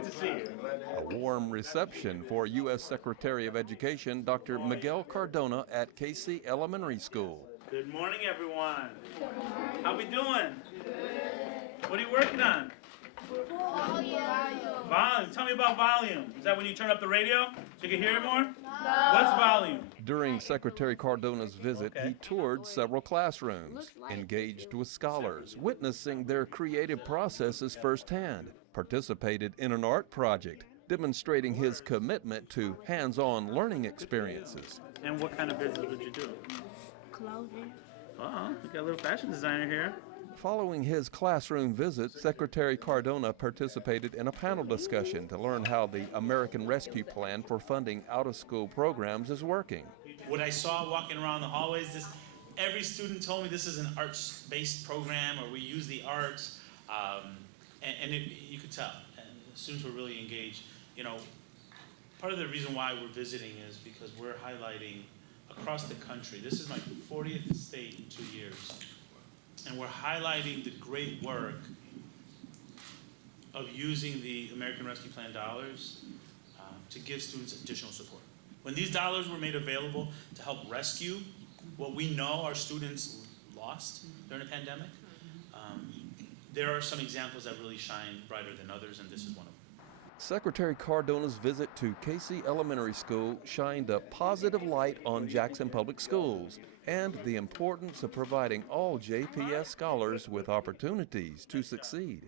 Good to see you. A warm reception for U.S. Secretary of Education Dr. Miguel Cardona at KC Elementary School. Good morning, everyone. How we doing? What are you working on? Volume. Tell me about volume. Is that when you turn up the radio so you can hear it more? No. What's volume? During Secretary Cardona's visit, he toured several classrooms, engaged with scholars, witnessing their creative processes firsthand, participated in an art project, demonstrating his commitment to hands-on learning experiences. And what kind of business would you do? Clothing. Oh, we got a little fashion designer here. Following his classroom visit, Secretary Cardona participated in a panel discussion to learn how the American Rescue Plan for funding out-of-school programs is working. What I saw walking around the hallways, every student told me this is an arts-based program, or we use the arts, you could tell. And the students were really engaged. You know, part of the reason why we're visiting is because we're highlighting across the country. This is my 40th state in 2 years. And we're highlighting the great work of using the American Rescue Plan dollars to give students additional support. When these dollars were made available to help rescue what we know our students lost during the pandemic, there are some examples that really shine brighter than others, and this is one of them. Secretary Cardona's visit to KC Elementary School shined a positive light on Jackson Public Schools and the importance of providing all JPS scholars with opportunities to succeed.